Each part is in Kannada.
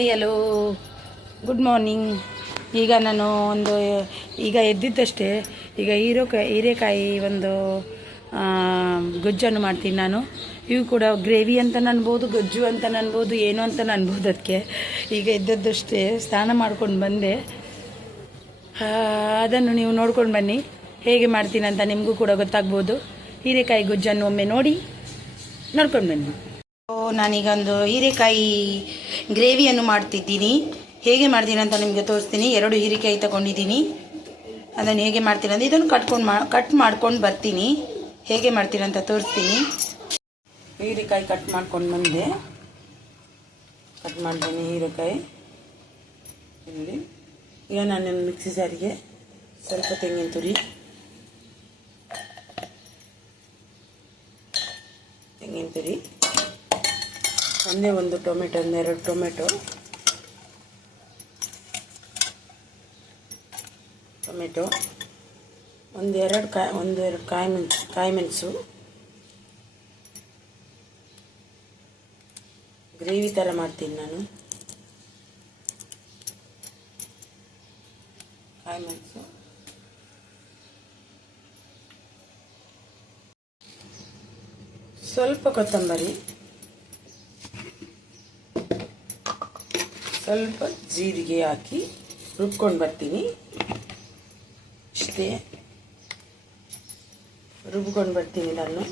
Hi hello good morning. ಈಗ ನಾನು ಈಗ ಎದ್ದಿದ್ದಷ್ಟೇ. ಈಗ ಹೀರೆಕಾಯಿ ಒಂದು ಗೊಜ್ಜನ್ನು ಮಾಡ್ತೀನಿ ನಾನು. ಇವು ಕೂಡ ಗ್ರೇವಿ ಅಂತ ಅನ್ಬೋದು, ಗೊಜ್ಜು ಅಂತ ಅನ್ಬೋದು, ಏನು ಅಂತ ಅನ್ಬೋದು. ಅದಕ್ಕೆ ಈಗ ಎದ್ದದ್ದಷ್ಟೇ, ಸ್ನಾನ ಮಾಡ್ಕೊಂಡು ಬಂದೆ. ಅದನ್ನು ನೀವು ನೋಡ್ಕೊಂಡು ಬನ್ನಿ ಹೇಗೆ ಮಾಡ್ತೀನಿ ಅಂತ, ನಿಮಗೂ ಕೂಡ ಗೊತ್ತಾಗ್ಬೋದು. ಹೀರೆಕಾಯಿ ಗೊಜ್ಜನ್ನು ಒಮ್ಮೆ ನೋಡ್ಕೊಂಡು ಬನ್ನಿ. ನಾನೀಗ ಒಂದು ಹೀರೆಕಾಯಿ ಗ್ರೇವಿಯನ್ನು ಮಾಡ್ತಿದ್ದೀನಿ. ಹೇಗೆ ಮಾಡ್ತೀನಿ ಅಂತ ನಿಮಗೆ ತೋರಿಸ್ತೀನಿ. 2 ಹೀರೆಕಾಯಿ ತಗೊಂಡಿದ್ದೀನಿ. ಅದನ್ನು ಹೇಗೆ ಮಾಡ್ತೀನಿ ಅಂದರೆ ಇದನ್ನು ಕಟ್ ಮಾಡ್ಕೊಂಡು ಬರ್ತೀನಿ. ಹೇಗೆ ಮಾಡ್ತೀನಿ ಅಂತ ತೋರಿಸ್ತೀನಿ. ಹೀರೆಕಾಯಿ ಕಟ್ ಮಾಡ್ಕೊಂಡು ಬಂದೆ. ಕಟ್ ಮಾಡ್ತೀನಿ ಹೀರೆಕಾಯಿ ಇಲ್ಲಿ. ಈಗ ನಾನು ಮಿಕ್ಸಿ ಜಾರಿಗೆ ಸ್ವಲ್ಪ ತೆಂಗಿನ ತುರಿ, ಒಂದೇ ಒಂದು ಟೊಮೆಟೊ, 2 ಟೊಮೆಟೊ, ಒಂದೆರಡು ಕಾಯಿ ಮೆಣಸು, ಗ್ರೇವಿ ಥರ ಮಾಡ್ತೀನಿ ನಾನು. ಕಾಯಿ ಮೆಣಸು, ಸ್ವಲ್ಪ ಕೊತ್ತಂಬರಿ, ಸ್ವಲ್ಪ ಜೀರಿಗೆ ಹಾಕಿ ರುಬ್ಕೊಂಡು ಬರ್ತೀನಿ. ಇಷ್ಟೇ ರುಬ್ಕೊಂಡು ಬರ್ತೀನಿ ನಾನು.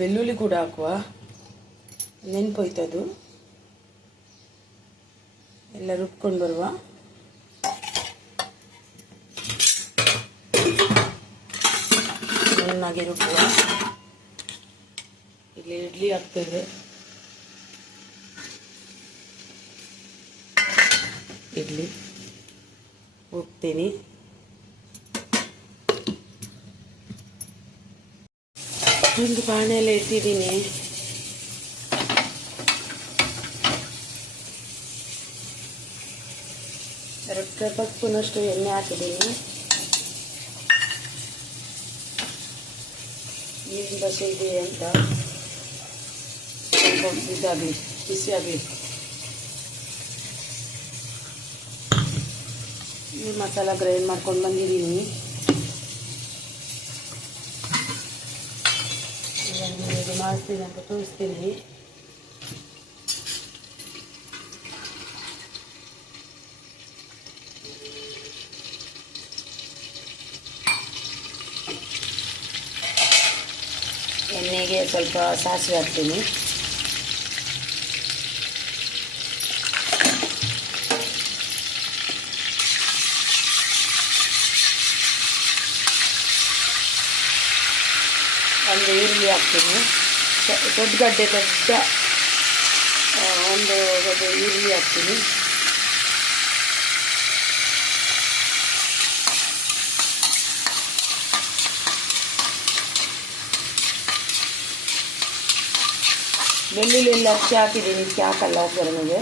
ಬೆಳ್ಳುಳ್ಳಿ ಕೂಡ ಹಾಕುವ, ನೆನಪೋಯ್ತದು. ಎಲ್ಲ ರುಬ್ಕೊಂಡು ಬರುವ. ಚೆನ್ನಾಗಿ ರುಬ್ಬುವ. ಇಲ್ಲಿ ಇಡ್ಲಿ ಆಗ್ತದೆ. ಇಡ್ಲಿ ಹೋಗ್ತೀನಿ. ಒಂದು ಪಾನೆಯಲ್ಲಿ ಇಟ್ಟಿದ್ದೀನಿ. ಎರಡು ಸ್ಪೂನಷ್ಟು ಎಣ್ಣೆ ಹಾಕಿದ್ದೀನಿ. ನೀರಿನ ದೋಸೆ ಇದೆ ಅಂತ ಸ್ವಲ್ಪ ಬಿಸಿ ಆಗಬೇಕು. ಈ ಮಸಾಲ ಗ್ರೈಂಡ್ ಮಾಡ್ಕೊಂಡು ಬಂದಿದ್ದೀನಿ. ಇದು ಮಾಡ್ತೀನಿ ಅಂತ ತೋರಿಸ್ತೀನಿ. ಎಣ್ಣೆಗೆ ಸ್ವಲ್ಪ ಸಾಸಿವೆ ಹಾಕ್ತೀನಿ. ಒಂದು ಈರುಳ್ಳಿ ಹಾಕ್ತೀನಿ. ದೊಡ್ಡ ಒಂದು ಈರುಳ್ಳಿ ಹಾಕ್ತೀನಿ. ಬೆಳ್ಳುಳ್ಳಿ ಎಲ್ಲ ಅಕ್ಕಿ ಹಾಕಿದ್ದೀನಿ. ಇದಕ್ಕೆ ಹಾಕಲ್ಲ ಒಗ್ಗರಣೆಗೆ.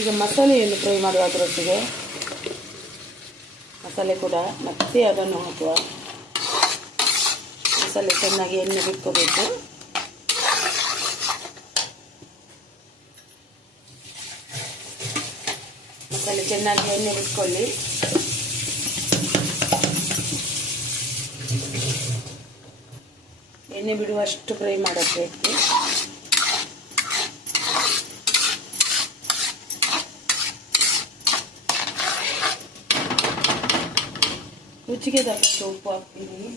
ಈಗ ಮಸಾಲೆಯನ್ನು ಫ್ರೈ ಮಾಡುವ. ಅದರೊಟ್ಟಿಗೆ ಮಸಾಲೆ ಕೂಡ ಮತ್ತೆ ಅದನ್ನು ಹಾಕುವ. ಮಸಾಲೆ ಚೆನ್ನಾಗಿ ಎಣ್ಣೆ ಬಿಟ್ಕೋಬೇಕು. ಮಸಾಲೆ ಚೆನ್ನಾಗಿ ಎಣ್ಣೆ ಬಿಟ್ಕೊಳ್ಳಿ. ಎಣ್ಣೆ ಬಿಡುವಷ್ಟು ಫ್ರೈ ಮಾಡಬೇಕು. ರುಚಿಗೆ ತಕ್ಕಷ್ಟು ಉಪ್ಪು ಹಾಕ್ತೀನಿ.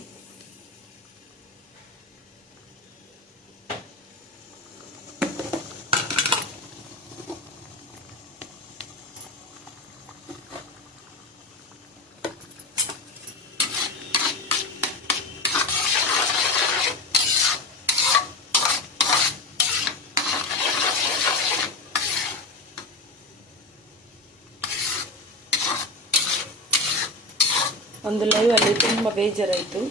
ಒಂದು ಲೈವಲ್ಲಿ ತುಂಬ ಬೇಜಾರಾಯಿತು.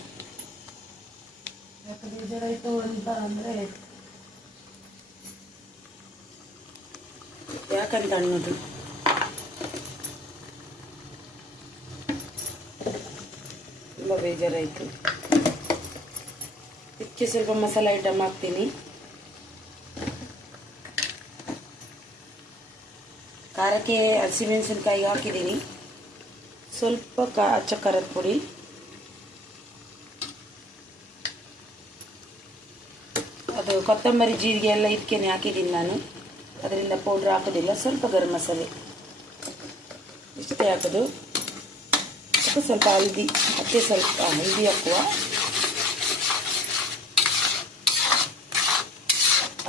ಯಾಕೆ ಬೇಜಾರಾಯಿತು ಅಂತ ಅಂದರೆ, ಯಾಕಂತ ಅನ್ನೋದು ತುಂಬ ಬೇಜಾರಾಯಿತು. ಇದಕ್ಕೆ ಸ್ವಲ್ಪ ಮಸಾಲೆ ಐಟಮ್ ಹಾಕ್ತೀನಿ. ಖಾರಕ್ಕೆ ಹಸಿಮೆಣಸಿನ್ಕಾಯಿ ಹಾಕಿದ್ದೀನಿ, ಸ್ವಲ್ಪ ಅಚ್ಚ ಖಾರದ ಪುಡಿ, ಅದು ಕೊತ್ತಂಬರಿ ಜೀರಿಗೆ ಎಲ್ಲ ಇದಕ್ಕೇನೆ ಹಾಕಿದ್ದೀನಿ ನಾನು, ಅದರಿಂದ ಪೌಡ್ರ್ ಹಾಕೋದಿಲ್ಲ. ಸ್ವಲ್ಪ ಗರಂ ಮಸಾಲೆ ಇಷ್ಟೇ ಹಾಕೋದು. ಸ್ವಲ್ಪ ಹಲ್ದಿ, ಮತ್ತೆ ಸ್ವಲ್ಪ ಹಲ್ದಿ ಹಾಕುವ.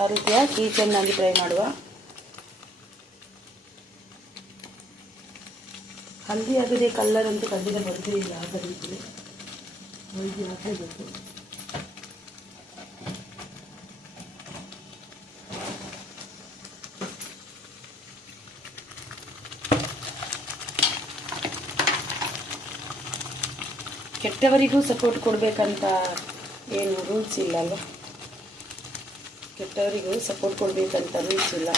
ಆ ರೀತಿ ಹಾಕಿ ಚೆನ್ನಾಗಿ ಫ್ರೈ ಮಾಡುವ. ಹಲ್ದಿ ಆಗದೆ ಕಲ್ಲರ್ ಅಂತೂ ಖಂಡಿತ ಬರ್ತೇ ಇಲ್ಲ. ಆದ ರೀತಿ ಹಲ್ದಿ ಹಾಕಬೇಕು. ಕೆಟ್ಟವರಿಗೂ ಸಪೋರ್ಟ್ ಕೊಡಬೇಕಂತ ಏನು ರೂಲ್ಸ್ ಇಲ್ಲ ಅಲ್ವ. ಕೆಟ್ಟವರಿಗೂ ಸಪೋರ್ಟ್ ಕೊಡಬೇಕಂತ ರೂಲ್ಸ್ ಇಲ್ಲ.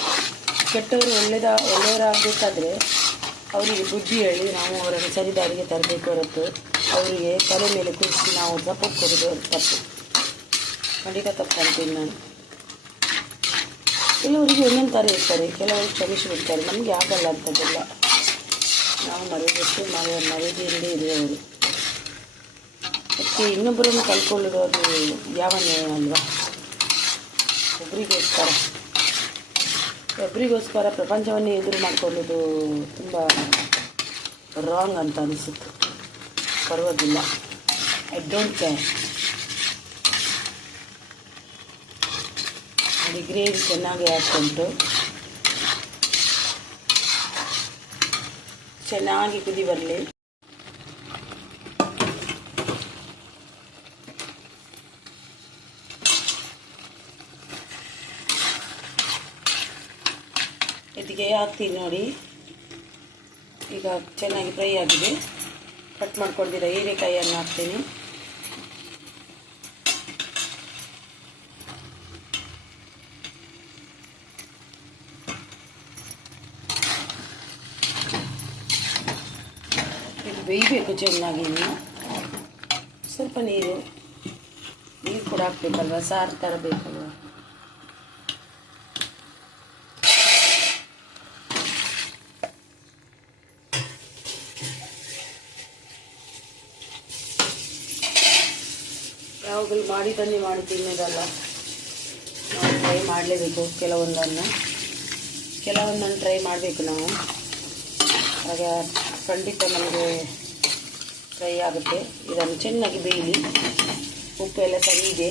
ಕೆಟ್ಟವರು ಒಳ್ಳೆಯವರಾಗಬೇಕಾದ್ರೆ ಅವರಿಗೆ ಬುದ್ಧಿ ಹೇಳಿ ನಾವು ಅವರನ್ನು ಸರಿದಾರಿಗೆ ತರಬೇಕು ಹೊರತು ಅವರಿಗೆ ತಲೆ ಮೇಲೆ ಕೂರಿಸಿ ನಾವು ಸಪೋರ್ಟ್ ಕೊಡೋದು ತಪ್ಪು, ಖಂಡಿತ ತಪ್ಪು ಅಂತೀನಿ ನಾನು. ಕೆಲವರಿಗೆ ಒಂದೊಂದು ಥರ ಇರ್ತಾರೆ, ಕೆಲವರು ಕ್ಷಮಿಸಿಬಿಡ್ತಾರೆ. ನಮಗೆ ಆಗಲ್ಲ ಅಂಥದ್ದೆಲ್ಲ. ನಾವು ಮರೆಯಬೇಕು, ಮರೆಯದೇ ಇರುವವರು. ಅದಕ್ಕೆ ಇನ್ನೊಬ್ಬರನ್ನು ಕಲ್ತ್ಕೊಳ್ಳೋದು ಅದು ಯಾವ ನ್ಯಾಯ ಅಲ್ವಾ. ಒಬ್ಬರಿಗೋಸ್ಕರ ಪ್ರಪಂಚವನ್ನೇ ಎದುರು ಮಾಡಿಕೊಳ್ಳೋದು ತುಂಬ ರಾಂಗ್ ಅಂತ ಅನಿಸುತ್ತೆ. ಪರವಾಗಿಲ್ಲ, ಐ ಡೋಂಟ್ ಕೇರ್. ನೋಡಿ, ಗ್ರೇವಿ ಚೆನ್ನಾಗಿ ಹಾಕ್ಕೊಂಡು ಚೆನ್ನಾಗಿ ಕುದಿ ಬರಲಿ. ಇದಕ್ಕೆ ಹಾಕ್ತೀನಿ ನೋಡಿ. ಈಗ ಚೆನ್ನಾಗಿ ಫ್ರೈ ಆಗಿದೆ. ಕಟ್ ಮಾಡ್ಕೊಂಡಿರೋ ಹೀರೆಕಾಯಿಯನ್ನು ಹಾಕ್ತೀನಿ. ಇದು ಬೇಯಬೇಕು ಚೆನ್ನಾಗಿ. ಇನ್ನು ಸ್ವಲ್ಪ ನೀರು ಕೂಡ ಹಾಕ್ಬೇಕಲ್ವ, ಸಾರು ಥರ ಬೇಕಲ್ವ. ಯಾವಾಗಲೂ ಮಾಡಿ ತಿನ್ನೋದಲ್ಲ, ನಾವು ಟ್ರೈ ಮಾಡಲೇಬೇಕು. ಕೆಲವೊಂದನ್ನು ಟ್ರೈ ಮಾಡಬೇಕು ನಾವು, ಆಗ ಖಂಡಿತ ನಮಗೆ ಫ್ರೈ ಆಗುತ್ತೆ. ಇದನ್ನು ಚೆನ್ನಾಗಿ ಬೇಯಲಿ, ಉಪ್ಪು ಎಲ್ಲ ಸರಿಗೆ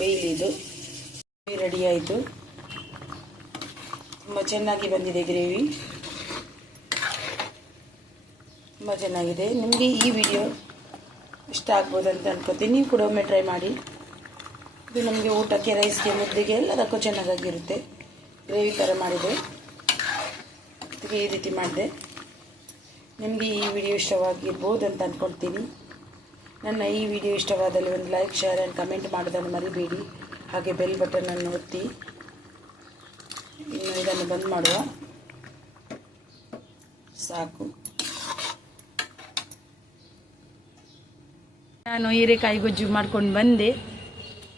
ಬೇಯಲಿ. ಇದು ರೆಡಿ ಆಯಿತು. ತುಂಬ ಚೆನ್ನಾಗಿ ಬಂದಿದೆ ಗ್ರೇವಿ, ತುಂಬ ಚೆನ್ನಾಗಿದೆ. ನಿಮಗೆ ಈ ವಿಡಿಯೋ ಇಷ್ಟ ಆಗ್ಬೋದು ಅಂತ ಅನ್ಕೋತೀನಿ. ನೀವು ಕೂಡ ಒಮ್ಮೆ ಟ್ರೈ ಮಾಡಿ. ಇದು ನಮಗೆ ಊಟಕ್ಕೆ, ರೈಸ್ಗೆ, ಮುದ್ದೆಗೆ ಎಲ್ಲದಕ್ಕೂ ಚೆನ್ನಾಗಿರುತ್ತೆ. ಗ್ರೇವಿ ಥರ ಮಾಡಿದೆ, ಈ ರೀತಿ ಮಾಡಿದೆ. ನಿಮಗೆ ಈ ವಿಡಿಯೋ ಇಷ್ಟವಾಗಿರ್ಬೋದು ಅಂತ ಅಂದ್ಕೊಳ್ತೀನಿ. ನನ್ನ ಈ ವಿಡಿಯೋ ಇಷ್ಟವಾದಲ್ಲಿ ಒಂದು ಲೈಕ್, ಶೇರ್ ಆ್ಯಂಡ್ ಕಮೆಂಟ್ ಮಾಡೋದನ್ನು ಮರಿಬೇಡಿ. ಹಾಗೆ ಬೆಲ್ ಬಟನನ್ನು ಒತ್ತಿ. ಇನ್ನು ಇದನ್ನು ಬಂದ್ ಮಾಡುವ. ಸಾಕು. ನಾನು ಹೀರೆಕಾಯಿ ಗೊಜ್ಜು ಮಾಡ್ಕೊಂಡು ಬಂದೆ.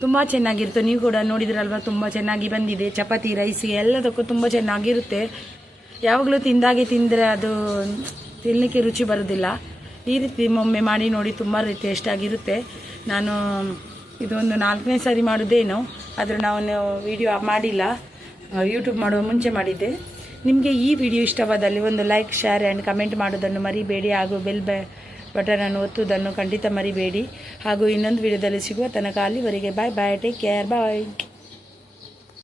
ತುಂಬ ಚೆನ್ನಾಗಿರುತ್ತೆ. ನೀವು ಕೂಡ ನೋಡಿದ್ರಲ್ವ, ತುಂಬ ಚೆನ್ನಾಗಿ ಬಂದಿದೆ. ಚಪಾತಿ, ರೈಸಿಗೆ ಎಲ್ಲದಕ್ಕೂ ತುಂಬ ಚೆನ್ನಾಗಿರುತ್ತೆ. ಯಾವಾಗಲೂ ತಿಂದರೆ ಅದು ತಿನ್ನಲಿಕ್ಕೆ ರುಚಿ ಬರೋದಿಲ್ಲ. ಈ ರೀತಿ ಒಮ್ಮೆ ಮಾಡಿ ನೋಡಿ, ತುಂಬ ಟೇಸ್ಟಾಗಿರುತ್ತೆ. ನಾನು ಇದೊಂದು 4ನೇ ಸಾರಿ ಮಾಡೋದೇನು, ಆದರೆ ನಾನು ವಿಡಿಯೋ ಮಾಡಿಲ್ಲ, ಯೂಟ್ಯೂಬ್ ಮಾಡುವ ಮುಂಚೆ ಮಾಡಿದ್ದೆ. ನಿಮಗೆ ಈ ವಿಡಿಯೋ ಇಷ್ಟವಾದಲ್ಲಿ ಒಂದು ಲೈಕ್, ಶೇರ್ ಆ್ಯಂಡ್ ಕಮೆಂಟ್ ಮಾಡೋದನ್ನು ಮರಿಬೇಡಿ. ಹಾಗೂ ಬೆಲ್ ಬಟನನ್ನು ಒತ್ತುವುದನ್ನು ಖಂಡಿತ ಮರಿಬೇಡಿ. ಹಾಗೂ ಇನ್ನೊಂದು ವಿಡಿಯೋದಲ್ಲಿ ಸಿಗುವ ತನಕ ಅಲ್ಲಿವರೆಗೆ ಬಾಯ್ ಬಾಯ್, ಟೇಕ್ ಕೇರ್, ಬಾಯ್.